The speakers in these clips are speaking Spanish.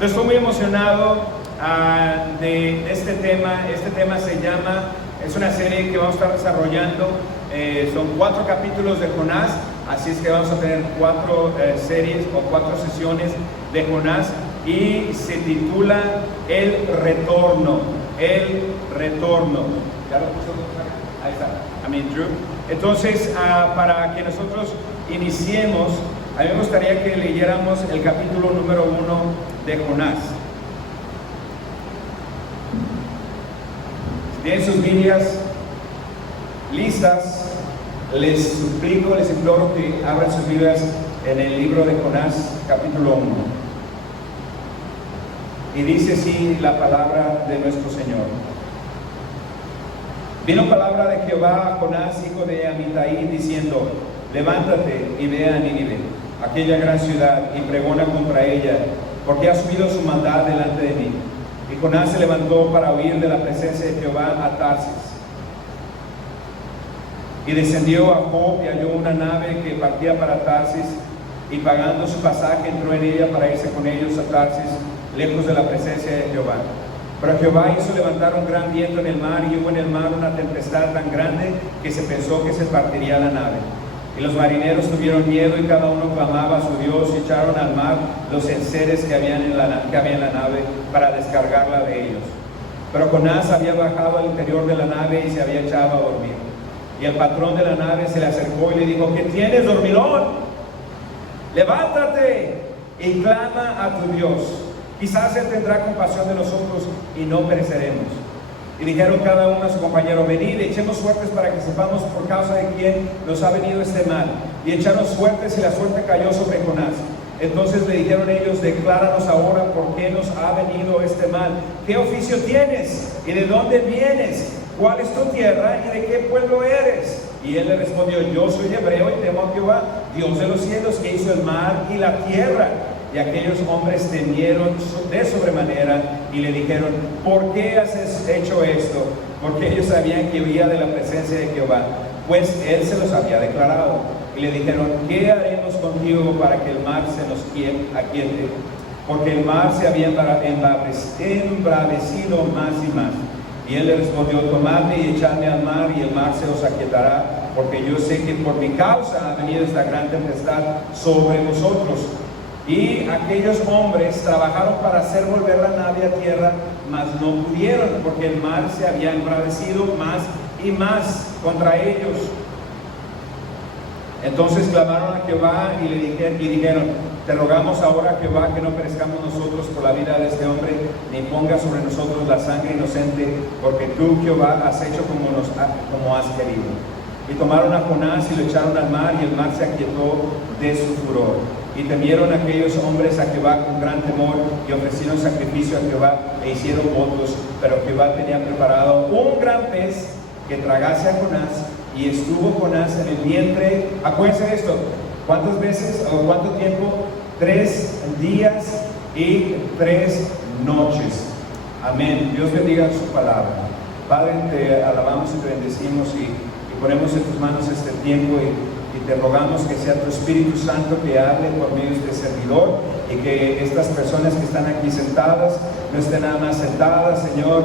Entonces estoy muy emocionado de este tema. Este tema se llama, es una serie que vamos a estar desarrollando, son 4 capítulos de Jonás, así es que vamos a tener 4 series o 4 sesiones de Jonás y se titula El Retorno. El Retorno. ¿Ya lo puso? Ahí está. Drew. Entonces, para que nosotros iniciemos, a mí me gustaría que leyéramos el capítulo número 1 de Jonás. Tienen sus Biblias listas, les suplico, les imploro que abran sus Biblias en el libro de Jonás, capítulo 1. Y dice así la palabra de nuestro Señor. Vino palabra de Jehová a Jonás, hijo de Amitai, diciendo: levántate y ve a Nínive, aquella gran ciudad, y pregona contra ella, porque ha subido su maldad delante de mí. Y Jonás se levantó para huir de la presencia de Jehová a Tarsis. Y descendió a Job y halló una nave que partía para Tarsis, y pagando su pasaje entró en ella para irse con ellos a Tarsis, lejos de la presencia de Jehová. Pero Jehová hizo levantar un gran viento en el mar, y hubo en el mar una tempestad tan grande que se pensó que se partiría la nave. Y los marineros tuvieron miedo, y cada uno clamaba a su Dios, y echaron al mar los enseres que había en la nave para descargarla de ellos. Pero Jonás había bajado al interior de la nave y se había echado a dormir. Y el patrón de la nave se le acercó y le dijo: ¿qué tienes, dormilón? Levántate y clama a tu Dios. Quizás Él tendrá compasión de nosotros y no pereceremos. Y dijeron cada uno a su compañero: venid, echemos suertes para que sepamos por causa de quién nos ha venido este mal. Y echaron suertes, y la suerte cayó sobre Jonás. Entonces le dijeron ellos: decláranos ahora por qué nos ha venido este mal. ¿Qué oficio tienes? ¿Y de dónde vienes? ¿Cuál es tu tierra? ¿Y de qué pueblo eres? Y él le respondió: yo soy hebreo y temo a Jehová, Dios de los cielos, que hizo el mar y la tierra. Y aquellos hombres temieron de sobremanera y le dijeron: ¿por qué has hecho esto? Porque ellos sabían que huía de la presencia de Jehová, pues él se los había declarado. Y le dijeron: ¿qué haremos contigo para que el mar se nos aquiete? Porque el mar se había embravecido más y más. Y él le respondió: tomadme y echadme al mar, y el mar se os aquietará, porque yo sé que por mi causa ha venido esta gran tempestad sobre vosotros. Y aquellos hombres trabajaron para hacer volver la nave a tierra, mas no pudieron, porque el mar se había embravecido más y más contra ellos. Entonces clamaron a Jehová y dijeron: te rogamos ahora, Jehová, que no perezcamos nosotros por la vida de este hombre, ni ponga sobre nosotros la sangre inocente, porque tú, Jehová, has hecho como has querido. Y tomaron a Jonás y lo echaron al mar, y el mar se aquietó de su furor. Y temieron aquellos hombres a Jehová con gran temor, y ofrecieron sacrificio a Jehová e hicieron votos. Pero Jehová tenía preparado un gran pez que tragase a Jonás, y estuvo Jonás en el vientre. Acuérdense de esto: ¿cuántas veces o cuánto tiempo? 3 días y 3 noches. Amén. Dios bendiga su palabra. Padre, te alabamos y te bendecimos y ponemos en tus manos este tiempo, y te rogamos que sea tu Espíritu Santo que hable por medio de este servidor, y que estas personas que están aquí sentadas no estén nada más sentadas, Señor,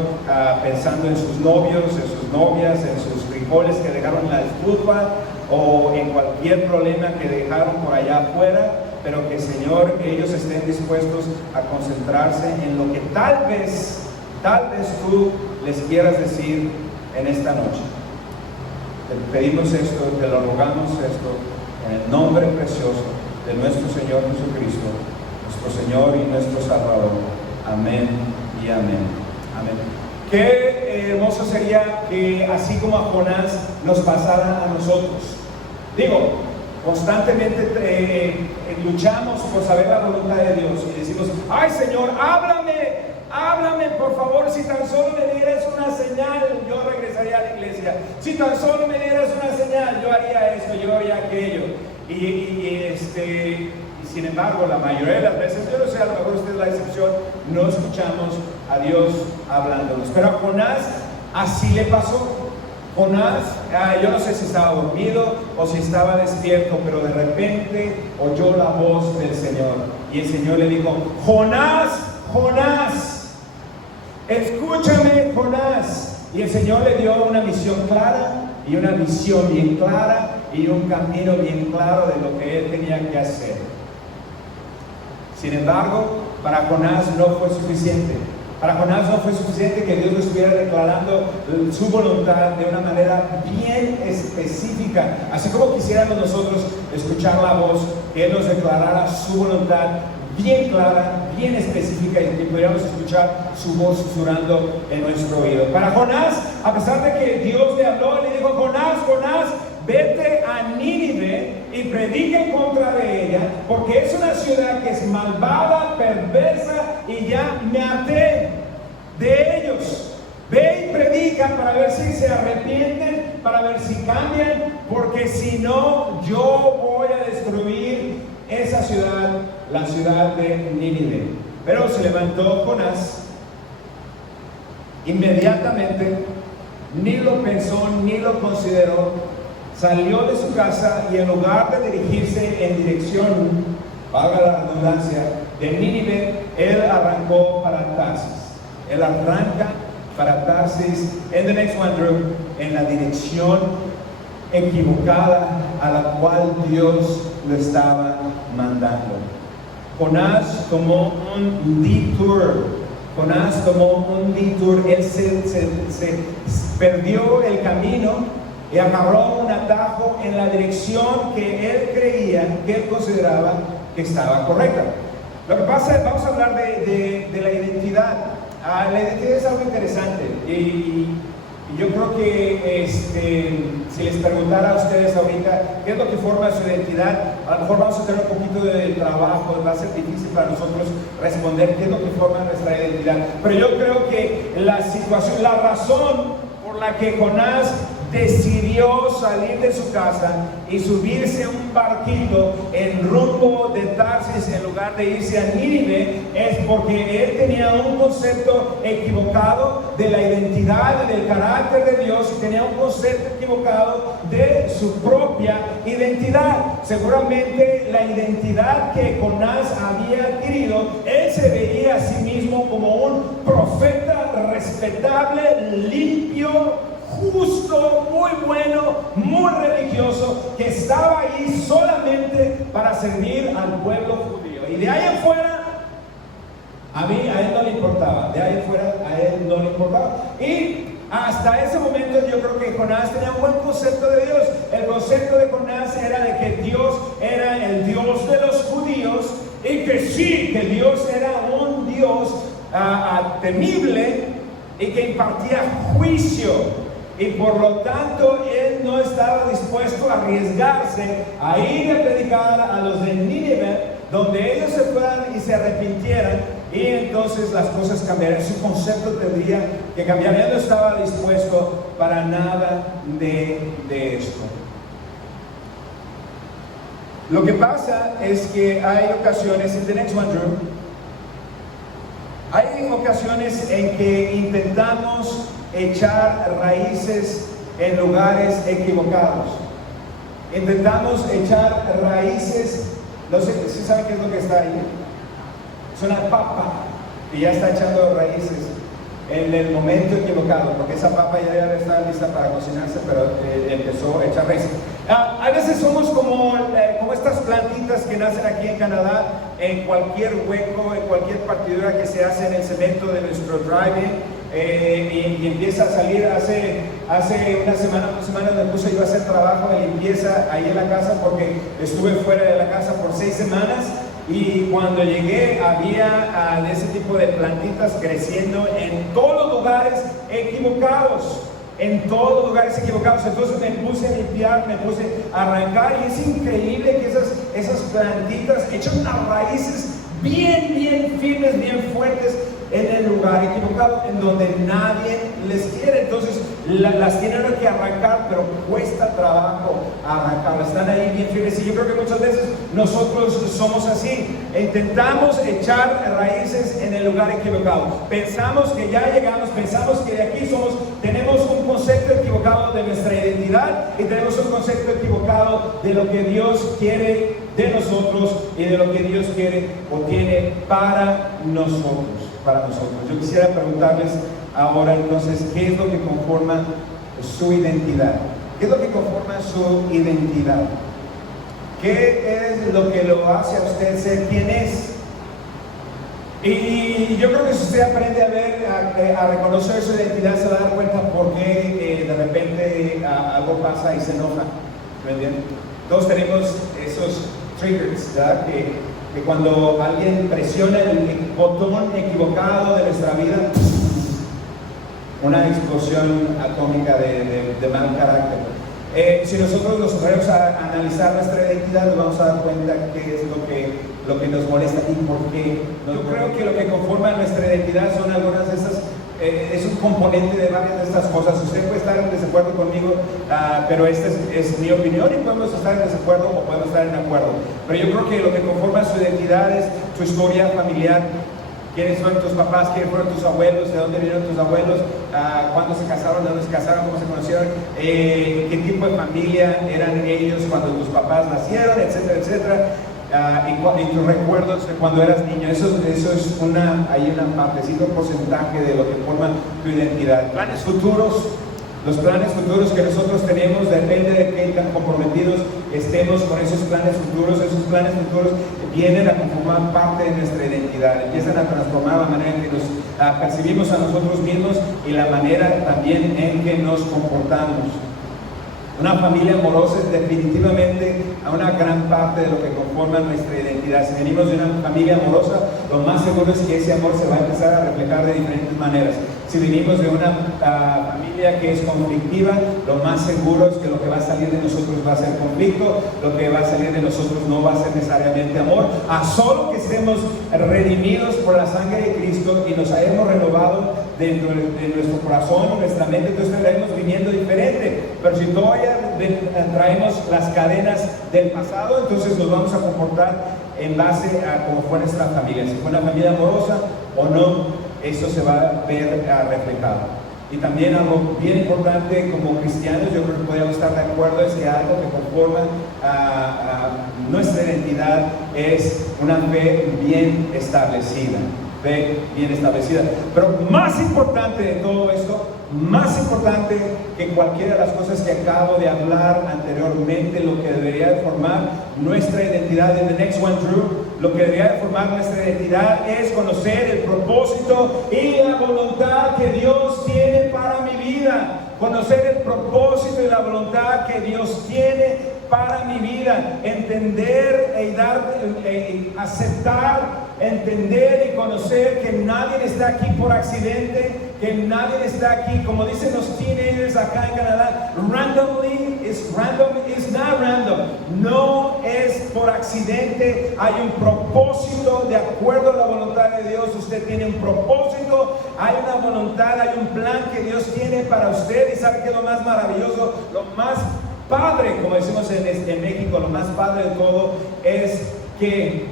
pensando en sus novios, en sus novias, en sus frijoles que dejaron en la estufa, o en cualquier problema que dejaron por allá afuera, pero que, Señor, ellos estén dispuestos a concentrarse en lo que tal vez tú les quieras decir en esta noche. Te pedimos esto, te lo rogamos esto, en el nombre precioso de nuestro Señor Jesucristo, nuestro Señor y nuestro Salvador. Amén y amén. Amén. Qué hermoso sería que, así como a Jonás, nos pasara a nosotros. Digo, constantemente luchamos por saber la voluntad de Dios y decimos: ay, Señor, háblame, por favor. Si tan solo me dieras una señal, yo regresaría a la iglesia. Si tan solo me dieras una señal, yo haría esto, yo haría aquello. Y sin embargo, la mayoría de las veces, yo no sé, a lo mejor usted es la excepción, no escuchamos a Dios hablándonos. Pero a Jonás así le pasó. Jonás, yo no sé si estaba dormido o si estaba despierto, pero de repente oyó la voz del Señor. Y el Señor le dijo: Jonás, Jonás, escúchame, Jonás. Y el Señor le dio una misión clara y una visión bien clara y un camino bien claro de lo que él tenía que hacer. Sin embargo, para Jonás no fue suficiente. Para Jonás no fue suficiente que Dios le estuviera declarando su voluntad de una manera bien específica. Así como quisiéramos nosotros escuchar la voz, que Él nos declarara su voluntad bien clara, bien específica, y que pudiéramos escuchar su voz susurrando en nuestro oído. Para Jonás, a pesar de que Dios le habló, le dijo: Jonás, Jonás, vete a Nínive y predica en contra de ella, porque es una ciudad que es malvada, perversa, y ya me harté de ellos. Ve y predica para ver si se arrepienten, para ver si cambian, porque si no, yo voy a destruir esa ciudad, la ciudad de Nínive. Pero se levantó Jonás inmediatamente, ni lo pensó, ni lo consideró. Salió de su casa y en lugar de dirigirse en dirección, valga la redundancia, de Nínive, él arrancó para Tarsis. Él arranca para Tarsis, en the next one, Drew, en la dirección equivocada a la cual Dios lo estaba mandando. Jonás tomó un detour. Jonás tomó un detour. Él se perdió el camino y agarró un atajo en la dirección que él creía, que él consideraba que estaba correcta. Lo que pasa es, vamos a hablar de la identidad. La identidad es algo interesante y yo creo que si les preguntara a ustedes ahorita qué es lo que forma su identidad, a lo mejor vamos a tener un poquito de trabajo, va a ser difícil para nosotros responder qué es lo que forma nuestra identidad. Pero yo creo que la situación, la razón por la que Jonás decidió salir de su casa y subirse a un barquito en rumbo de Tarsis en lugar de irse a Nínive es porque él tenía un concepto equivocado de la identidad y del carácter de Dios, y tenía un concepto equivocado de su propia identidad. Seguramente la identidad que Jonás había adquirido, él se veía a sí mismo como un profeta respetable, limpio, justo, muy bueno, muy religioso, que estaba ahí solamente para servir al pueblo judío. Y de ahí afuera, a él no le importaba. De ahí afuera, a él no le importaba. Y hasta ese momento yo creo que Jonás tenía un buen concepto de Dios. El concepto de Jonás era de que Dios era el Dios de los judíos, y que sí, que Dios era un Dios temible y que impartía juicio. Y por lo tanto él no estaba dispuesto a arriesgarse a ir a predicar a los de Nínive, donde ellos se fueran y se arrepintieran, y entonces las cosas cambiarían. Su concepto tendría que cambiar. Él no estaba dispuesto para nada de esto. Lo que pasa es que hay ocasiones, in the next one, Drew, hay ocasiones en que intentamos echar raíces en lugares equivocados. Intentamos echar raíces, no sé si saben qué es lo que está ahí. Es una papa que ya está echando raíces en el momento equivocado, porque esa papa ya debe estar lista para cocinarse, pero empezó a echar raíces. A veces somos como estas plantitas que nacen aquí en Canadá, en cualquier hueco, en cualquier partidura que se hace en el cemento de nuestro driving. Y empieza a salir. Hace una semana me puse yo a hacer trabajo de limpieza ahí en la casa, porque estuve fuera de la casa por 6 semanas, y cuando llegué había de ese tipo de plantitas creciendo en todos los lugares equivocados. Entonces me puse a limpiar, me puse a arrancar, y es increíble que esas plantitas echan unas raíces bien firmes, bien fuertes en el lugar equivocado, en donde nadie les quiere. Entonces las tienen que arrancar, pero cuesta trabajo arrancarlas. Están ahí bien firmes. Y yo creo que muchas veces nosotros somos así. Intentamos echar raíces en el lugar equivocado. Pensamos que ya llegamos, pensamos que de aquí somos. Tenemos un concepto equivocado de nuestra identidad, y tenemos un concepto equivocado de lo que Dios quiere de nosotros y de lo que Dios quiere o tiene para nosotros. Yo quisiera preguntarles ahora entonces, ¿qué es lo que conforma su identidad? ¿Qué es lo que conforma su identidad? ¿Qué es lo que lo hace a usted ser quien es? Y yo creo que si usted aprende a ver, a reconocer su identidad, se va a dar cuenta por qué de repente algo pasa y se enoja. ¿Me entienden? Todos tenemos esos triggers, ¿verdad? Que cuando alguien presiona el botón equivocado de nuestra vida, una explosión atómica de mal carácter. Si nosotros nos ponemos a analizar nuestra identidad, nos vamos a dar cuenta qué es lo que nos molesta y por qué. Yo creo que lo que conforma nuestra identidad son algunas de estas, es un componente de varias de estas cosas. Usted puede estar en desacuerdo conmigo, pero esta es mi opinión y podemos estar en desacuerdo o podemos estar en acuerdo. Pero yo creo que lo que conforma su identidad es su historia familiar. ¿Quiénes son tus papás? ¿Quiénes fueron tus abuelos? ¿De dónde vinieron tus abuelos? ¿Cuándo se casaron? ¿De dónde se casaron? ¿Cómo se conocieron? ¿Qué tipo de familia eran ellos cuando tus papás nacieron? Etcétera, etcétera. Y tus recuerdos de cuando eras niño. Eso es hay una partecita, un porcentaje de lo que forma tu identidad. Planes futuros. Los planes futuros que nosotros tenemos depende de qué tan comprometidos estemos con esos planes futuros. Esos planes futuros vienen a conformar parte de nuestra identidad, empiezan a transformar la manera en que nos percibimos a nosotros mismos y la manera también en que nos comportamos. Una familia amorosa es definitivamente a una gran parte de lo que conforma nuestra identidad. Si venimos de una familia amorosa, lo más seguro es que ese amor se va a empezar a reflejar de diferentes maneras. Si venimos de una familia que es conflictiva, lo más seguro es que lo que va a salir de nosotros va a ser conflicto, lo que va a salir de nosotros no va a ser necesariamente amor, a solo que estemos redimidos por la sangre de Cristo y nos hayamos renovado dentro de nuestro corazón y nuestra mente, entonces estaremos viviendo diferente. Pero si todavía traemos las cadenas del pasado, entonces nos vamos a comportar en base a cómo fue nuestra familia, si fue una familia amorosa o no. Eso se va a ver reflejado. Y también algo bien importante como cristianos, yo creo que podríamos estar de acuerdo, es que algo que conforma nuestra identidad es una fe bien establecida. Fe bien establecida. Pero más importante de todo esto, más importante que cualquiera de las cosas que acabo de hablar anteriormente, lo que debería de formar nuestra identidad en The Next One True, lo que debería de formar nuestra identidad es conocer el propósito y la voluntad que Dios tiene para mi vida. Conocer el propósito y la voluntad que Dios tiene para mi vida. Entender aceptar, entender y conocer que nadie está aquí por accidente, que nadie está aquí, como dicen los teenagers acá en Canadá, randomly is random, is not random. No es por accidente, hay un propósito de acuerdo a la voluntad de Dios. Usted tiene un propósito, hay una voluntad, hay un plan que Dios tiene para usted. Y sabe que lo más maravilloso, lo más padre, como decimos en México, lo más padre de todo es que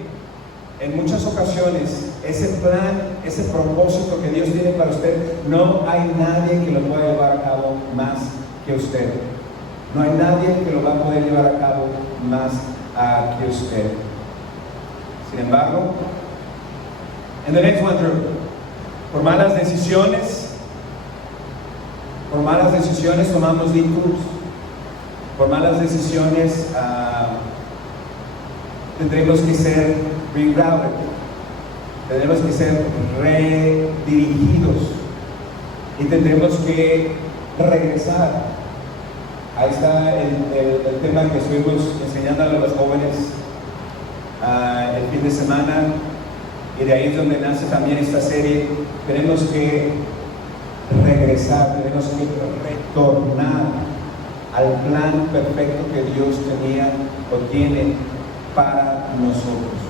en muchas ocasiones ese plan, ese propósito que Dios tiene para usted, no hay nadie que lo pueda llevar a cabo más que usted. No hay nadie que lo va a poder llevar a cabo más que usted. Sin embargo, en The Next One True, por malas decisiones tomamos detours. Por malas decisiones tendremos que ser rerouted, tendremos que ser redirigidos y tendremos que regresar. Ahí está el tema que estuvimos enseñándole a los jóvenes el fin de semana, y de ahí es donde nace también esta serie. Tenemos que regresar, tenemos que retornar al plan perfecto que Dios tenía o tiene para nosotros.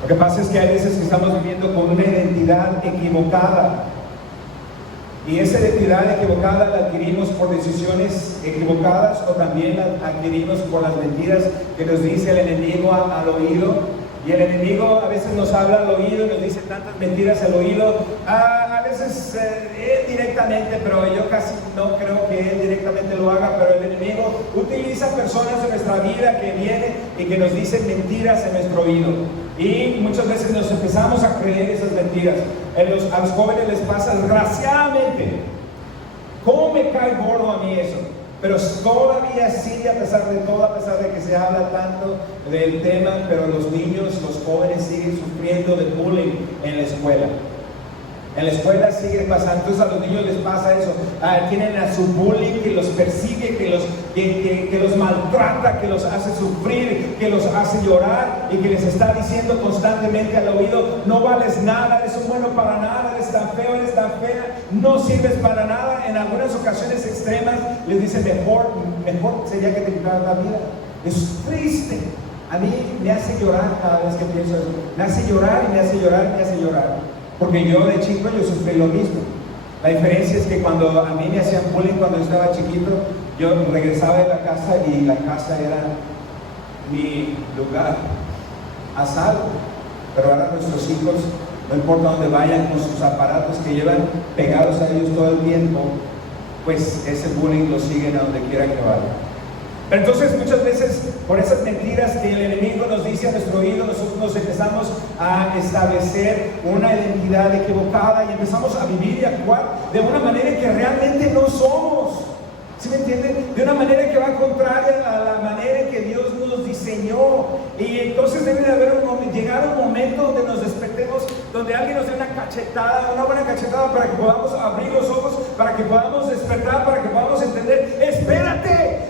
Lo que pasa es que hay veces que estamos viviendo con una identidad equivocada, y esa identidad equivocada la adquirimos por decisiones equivocadas, o también la adquirimos por las mentiras que nos dice el enemigo al oído. Y el enemigo a veces nos habla al oído y nos dice tantas mentiras al oído. A veces veces directamente, pero yo casi no creo que él directamente lo haga, pero el enemigo utiliza personas en nuestra vida que vienen y que nos dicen mentiras en nuestro oído. Y muchas veces nos empezamos a creer esas mentiras. A los jóvenes les pasa desgraciadamente. ¿Cómo me cae gordo a mí eso? Pero todavía sigue, a pesar de todo, a pesar de que se habla tanto del tema, pero los niños, los jóvenes siguen sufriendo de bullying en la escuela. En la escuela sigue pasando, entonces a los niños les pasa eso. Tienen a su bullying que los persigue, que los maltrata, que los hace sufrir, que los hace llorar y que les está diciendo constantemente al oído: no vales nada, eres un bueno para nada, eres tan feo, eres tan fea, no sirves para nada. En algunas ocasiones extremas les dicen: mejor sería que te quitaras la vida. Es triste. A mí me hace llorar cada vez que pienso eso. Me hace llorar y me hace llorar y me hace llorar. Porque yo de chico yo sufrí lo mismo. La diferencia es que cuando a mí me hacían bullying cuando yo estaba chiquito, yo regresaba de la casa y la casa era mi lugar a salvo. Pero ahora nuestros hijos, no importa dónde vayan con sus aparatos que llevan pegados a ellos todo el tiempo, pues ese bullying lo siguen a donde quiera que vayan. Pero entonces muchas veces por esas mentiras que el enemigo nos dice a nuestro oído, nosotros nos empezamos a establecer una identidad equivocada y empezamos a vivir y actuar de una manera que realmente no somos. ¿Sí me entienden? De una manera que va contraria a la manera en que Dios nos diseñó. Y entonces debe de haber llegar un momento donde nos despertemos, donde alguien nos dé una cachetada, una buena cachetada, para que podamos abrir los ojos, para que podamos despertar, para que podamos entender: espérate,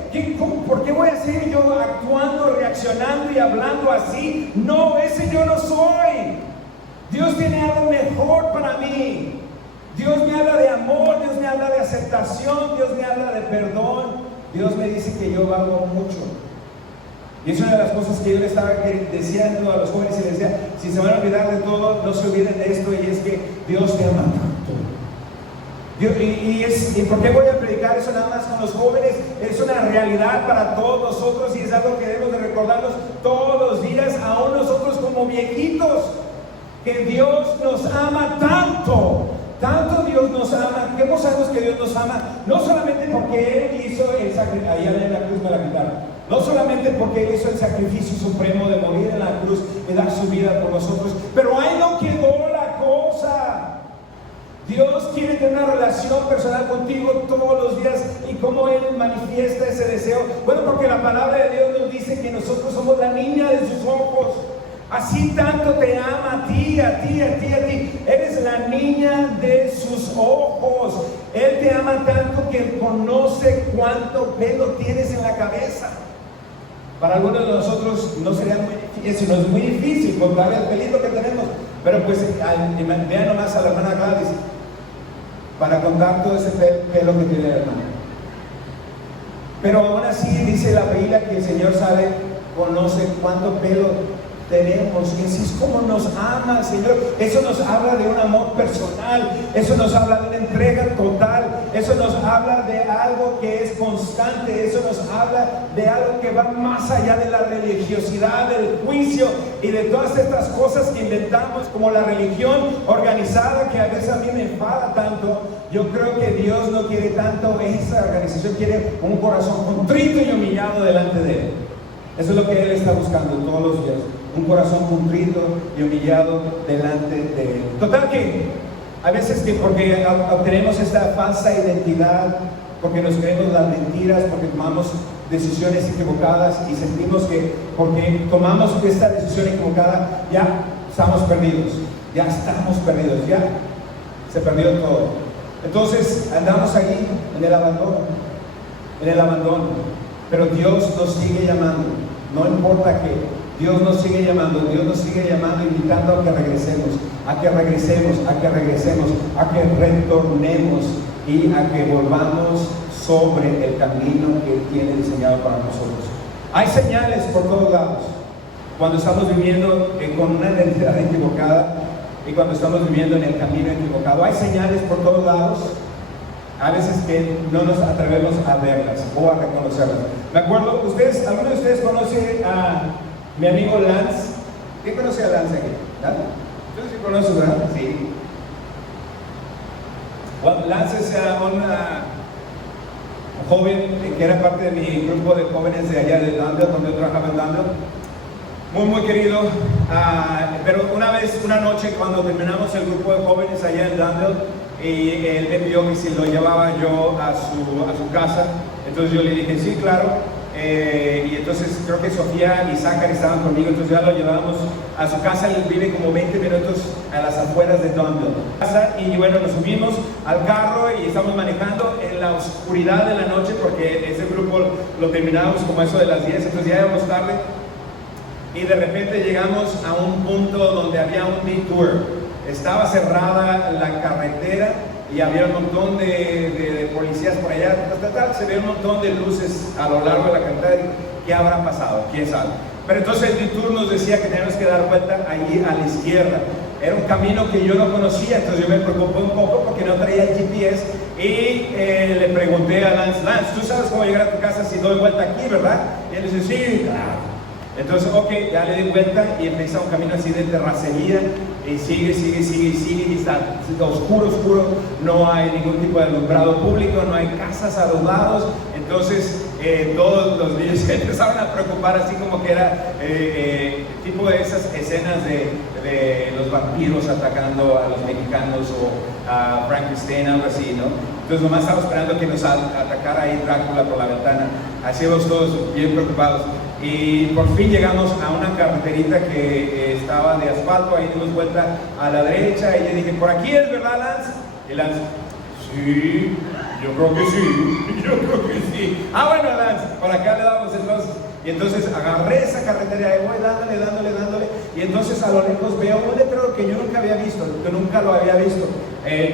¿por qué voy a seguir yo actuando, reaccionando y hablando así? No, ese yo no soy. Dios tiene algo mejor para mí. Dios me habla de amor, Dios me habla de aceptación, Dios me habla de perdón. Dios me dice que yo valgo mucho. Y es una de las cosas que yo le estaba diciendo a los jóvenes, y les decía: si se van a olvidar de todo, no se olviden de esto, y es que Dios te ama tanto. ¿Y por qué voy a predicar eso nada más con los jóvenes? Es una realidad para todos nosotros y es algo que debemos de recordarnos todos los días, aún nosotros como viejitos, que Dios nos ama tanto. Tanto Dios nos ama. ¿Cómo sabemos que Dios nos ama? No solamente porque Él hizo el sacrificio, ahí en la cruz me la quitaron. No solamente porque Él hizo el sacrificio supremo de morir en la cruz y dar su vida por nosotros, pero ahí no quedó la cosa. Dios quiere tener una relación personal contigo todos los días. ¿Y cómo Él manifiesta ese deseo? Bueno, porque la palabra de Dios nos dice que nosotros somos la niña de sus ojos. Así tanto te ama a ti, a ti, a ti, a ti. Eres la niña de sus ojos. Él te ama tanto que conoce cuánto pelo tienes en la cabeza. Para algunos de nosotros no sería muy difícil, no es muy difícil contar el pelito que tenemos. Pero pues vean nomás a la hermana Gladys, para contar todo ese pelo que tiene la hermana. Pero aún así dice la Biblia que el Señor sabe, conoce cuánto pelo tenemos, y así es como nos ama el Señor. Eso nos habla de un amor personal, eso nos habla de una entrega total, eso nos habla de algo que es constante, eso nos habla de algo que va más allá de la religiosidad, del juicio y de todas estas cosas que inventamos, como la religión organizada, que a veces a mí me enfada tanto. Yo creo que Dios no quiere tanto esa organización, quiere un corazón contrito y humillado delante de Él. Eso es lo que Él está buscando todos los días, un corazón contrito y humillado delante de Él. Total que a veces que porque obtenemos esta falsa identidad, porque nos creemos las mentiras, porque tomamos decisiones equivocadas y sentimos que porque tomamos esta decisión equivocada ya estamos perdidos, ya se perdió todo. Entonces andamos ahí en el abandono, pero Dios nos sigue llamando. No importa que Dios nos sigue llamando, invitando a que regresemos, a que retornemos y a que volvamos sobre el camino que Él tiene diseñado para nosotros. Hay señales por todos lados cuando estamos viviendo con una identidad equivocada y cuando estamos viviendo en el camino equivocado. Hay señales por todos lados, a veces que no nos atrevemos a verlas o a reconocerlas. Me acuerdo, ¿alguno de ustedes conoce a mi amigo Lance? ¿Quién conoce a Lance aquí? ¿Lance? ¿Ustedes sí conocen, verdad? Sí. Well, Lance es un joven que era parte de mi grupo de jóvenes de allá de Dundee, donde yo trabajaba en Dundee. Muy querido, pero una noche cuando terminamos el grupo de jóvenes allá en Dundee, y él me pidió que si lo llevaba yo a su casa. Entonces yo le dije, sí, claro. Y entonces creo que Sofía y Zachary estaban conmigo, entonces ya lo llevamos a su casa. Él vive como 20 minutos a las afueras de Dundee. Y bueno, nos subimos al carro y estamos manejando en la oscuridad de la noche, porque ese grupo lo terminamos como eso de las 10, entonces ya íbamos tarde. Y de repente llegamos a un punto donde había un detour. Estaba cerrada la carretera y había un montón de policías por allá. Se ve un montón de luces a lo largo de la carretera. ¿Qué habrá pasado? ¿Quién sabe? Pero entonces el detour nos decía que teníamos que dar vuelta allí a la izquierda. Era un camino que yo no conocía, entonces yo me preocupé un poco porque no traía el GPS y le pregunté a Lance, ¿tú sabes cómo llegar a tu casa si doy vuelta aquí, verdad? Y él dice, sí, claro. Entonces, ok, ya le di vuelta y empieza un camino así de terracería y sigue y está oscuro, no hay ningún tipo de alumbrado público, no hay casas a los lados. Entonces todos los niños se empezaron a preocupar, así como que era tipo de esas escenas de los vampiros atacando a los mexicanos o a Frankenstein, algo así, ¿no? Entonces nomás estaba esperando que nos atacara ahí Drácula por la ventana. Así íbamos todos bien preocupados. Y por fin llegamos a una carreterita que estaba de asfalto. Ahí dimos vuelta a la derecha y le dije, ¿por aquí es, verdad, Lance? Y Lance, sí, yo creo que sí. Ah, bueno, Lance, por acá le damos entonces. Y entonces agarré esa carretera y voy dándole. Y entonces a lo lejos veo un letrero que yo nunca había visto,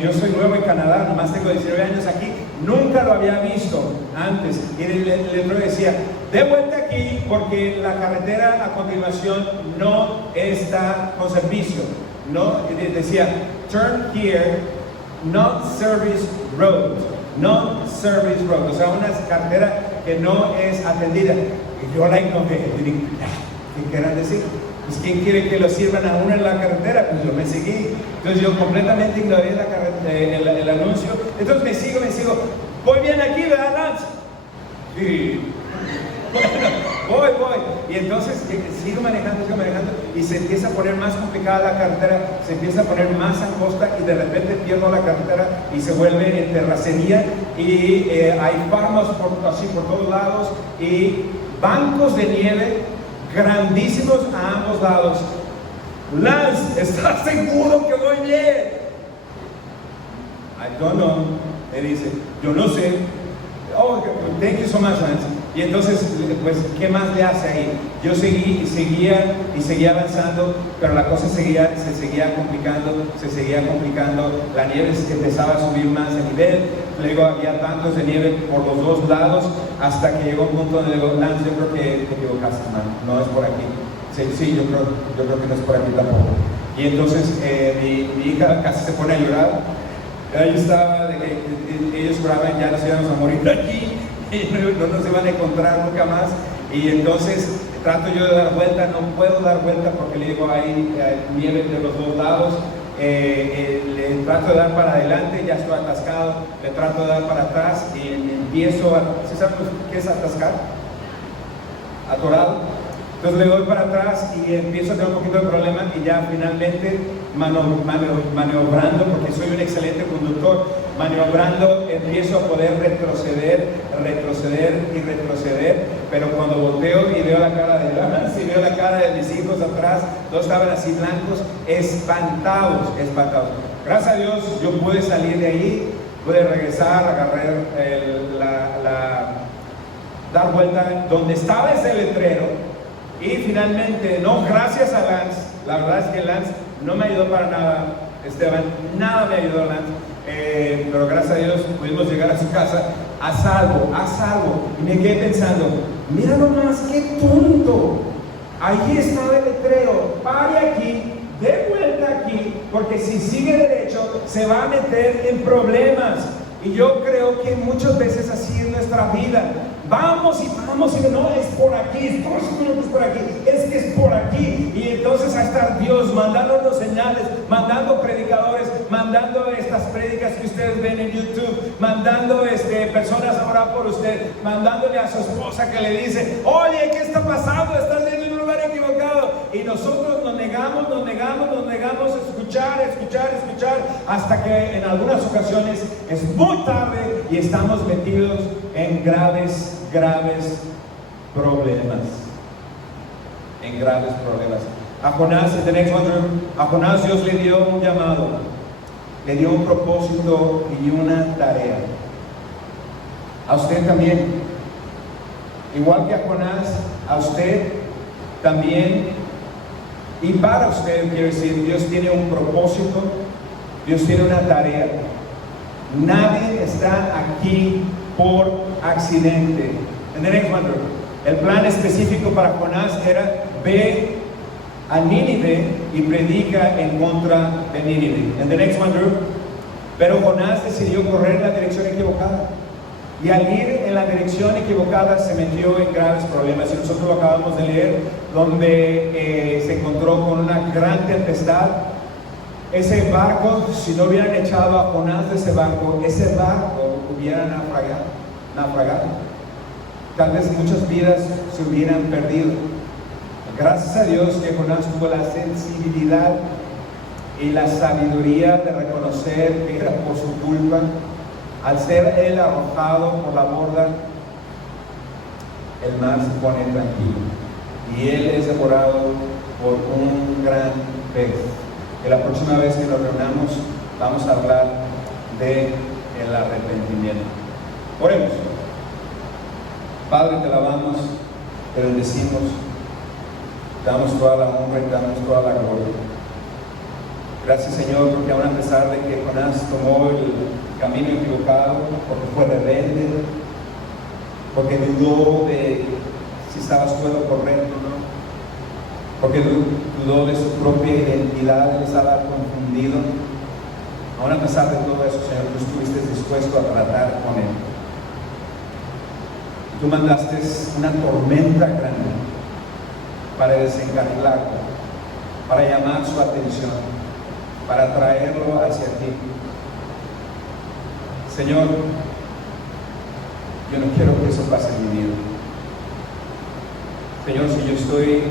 yo soy nuevo en Canadá, nomás tengo 19 años aquí, nunca lo había visto antes. Y el letrero decía, de vuelta aquí porque la carretera a continuación no está con servicio. No, decía, turn here, not service road. O sea, una carretera que no es atendida. Y yo la ignoré. Y dije, ¿qué querrán decir? Pues ¿quién quiere que lo sirvan a uno en la carretera? Pues yo me seguí. Entonces yo completamente ignoré el anuncio. Entonces me sigo. Voy bien aquí, ¿verdad, Lance? Sí. Bueno, voy. Y entonces sigo manejando y se empieza a poner más complicada la carretera, se empieza a poner más angosta y de repente pierdo la carretera y se vuelve en terracería y hay farmas así por todos lados y bancos de nieve grandísimos a ambos lados. Lance, ¿estás seguro que voy bien? I don't know. Me dice, yo no sé. Oh, thank you so much, Lance. Y entonces, pues, ¿qué más le hace ahí? Yo seguía avanzando, pero la cosa se seguía complicando, la nieve empezaba a subir más de nivel, luego había bancos de nieve por los dos lados, hasta que llegó un punto donde digo, Lance, yo creo que te equivocaste, no es por aquí. Sí, yo creo que no es por aquí tampoco. Y entonces mi hija casi se pone a llorar. Ahí estaba, ellos juraban ya nos íbamos a morir aquí y no nos iban a encontrar nunca más. Y entonces trato yo de dar vuelta, no puedo dar vuelta porque le digo hay nieve de los dos lados. Le trato de dar para adelante, ya estoy atascado, le trato de dar para atrás y empiezo a... ¿Sí saben qué es atascar? Atorado. Entonces le doy para atrás y empiezo a tener un poquito de problema y ya finalmente maniobrando, porque soy un excelente conductor, maniobrando empiezo a poder retroceder, pero cuando volteo y veo la cara de Lance y veo la cara de mis hijos atrás, todos estaban así blancos, espantados. Gracias a Dios yo pude salir de ahí, pude regresar, agarrar dar vuelta donde estaba ese letrero. Y finalmente, no gracias a Lance, la verdad es que Lance no me ayudó para nada, Esteban, nada me ayudó Lance, pero gracias a Dios pudimos llegar a su casa a salvo. Y me quedé pensando, mira nomás qué tonto, ahí estaba el letrero, pare aquí, dé vuelta aquí, porque si sigue derecho se va a meter en problemas. Y yo creo que muchas veces así es nuestra vida. Vamos y no, es por aquí, todos los minutos por aquí, es que es por aquí. Y entonces a estar Dios mandándonos señales, mandando predicadores, mandando estas prédicas que ustedes ven en YouTube, mandando personas a orar por usted, mandándole a su esposa que le dice, oye, ¿qué está pasando? Estás en un lugar equivocado. Y nosotros nos negamos a escuchar, hasta que en algunas ocasiones es muy tarde y estamos metidos en graves problemas. A Jonás, a Jonás Dios le dio un llamado, le dio un propósito y una tarea. A usted también, igual que a Jonás, a usted también, y para usted, quiero decir, Dios tiene un propósito, Dios tiene una tarea. Nadie está aquí por accidente. En el next one, el plan específico para Jonás era: ve a Nínive y predica en contra de Nínive. En the next one, pero Jonás decidió correr en la dirección equivocada. Y al ir en la dirección equivocada se metió en graves problemas. Y nosotros lo acabamos de leer, donde se encontró con una gran tempestad. Ese barco, si no hubieran echado a Jonás de ese barco hubiera naufragado. Tal vez muchas vidas se hubieran perdido. Gracias a Dios que Jonás tuvo la sensibilidad y la sabiduría de reconocer que era por su culpa. Al ser él arrojado por la borda, el mar se pone tranquilo y él es devorado por un gran pez. Y la próxima vez que nos reunamos vamos a hablar de el arrepentimiento. Oremos. Padre, te alabamos, te bendecimos, te damos toda la honra y te damos toda la gloria. Gracias, Señor, porque aún a pesar de que Jonás tomó el camino equivocado, porque fue rebelde, porque dudó de si estaba su lo correcto o no, porque dudó de su propia identidad, él estaba confundido. Aún a pesar de todo eso, Señor, tú estuviste dispuesto a tratar con él. Tú mandaste una tormenta grande para desencarrilarlo, para llamar su atención, para traerlo hacia ti. Señor, yo no quiero que eso pase en mi vida. Señor, si yo estoy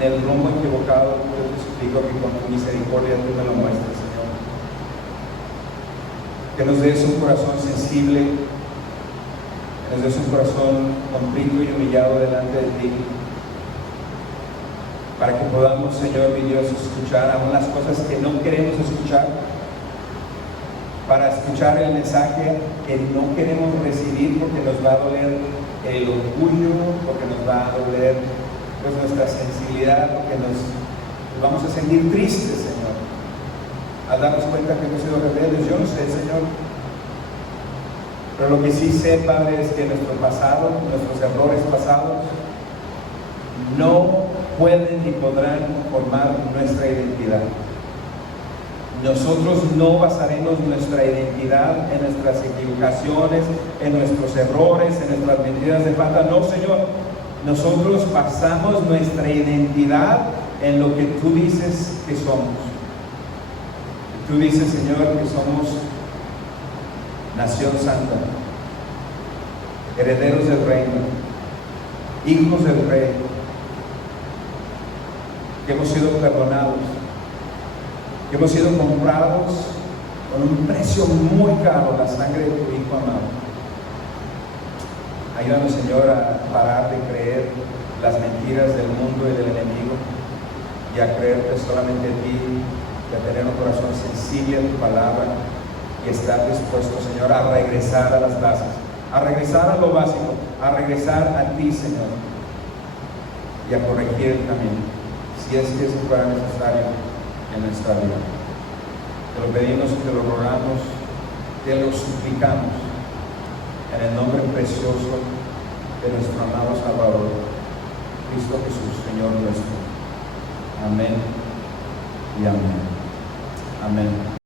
en el rumbo equivocado, yo te suplico que con tu misericordia tú me lo muestres, Señor. Que nos des un corazón sensible, que nos des un corazón contrito y humillado delante de ti, para que podamos, Señor mi Dios, escuchar aún las cosas que no queremos escuchar, para escuchar el mensaje que no queremos recibir porque nos va a doler el orgullo, porque nos va a doler pues nuestra sensibilidad, porque nos vamos a sentir tristes, Señor, al darnos cuenta que hemos sido rebeldes. Yo no sé, Señor, pero lo que sí sé, Padre, es que nuestro pasado, nuestros errores pasados no pueden ni podrán formar nuestra identidad. Nosotros no basaremos nuestra identidad en nuestras equivocaciones, en nuestros errores, en nuestras metidas de pata. No, Señor. Nosotros basamos nuestra identidad en lo que tú dices que somos. Tú dices, Señor, que somos nación santa, herederos del reino, hijos del rey, que hemos sido perdonados, que hemos sido comprados con un precio muy caro, la sangre de tu Hijo amado. Ayúdanos, Señor, a parar de creer las mentiras del mundo y del enemigo y a creerte solamente a ti, y a tener un corazón sensible a tu palabra y estar dispuesto, Señor, a regresar a las bases, a regresar a lo básico, a regresar a ti, Señor, y a corregir el camino, si es que eso fuera necesario en nuestra vida. Te lo pedimos, te lo rogamos, te lo suplicamos en el nombre precioso de nuestro amado Salvador, Cristo Jesús, Señor nuestro. Amén y amén. Amén.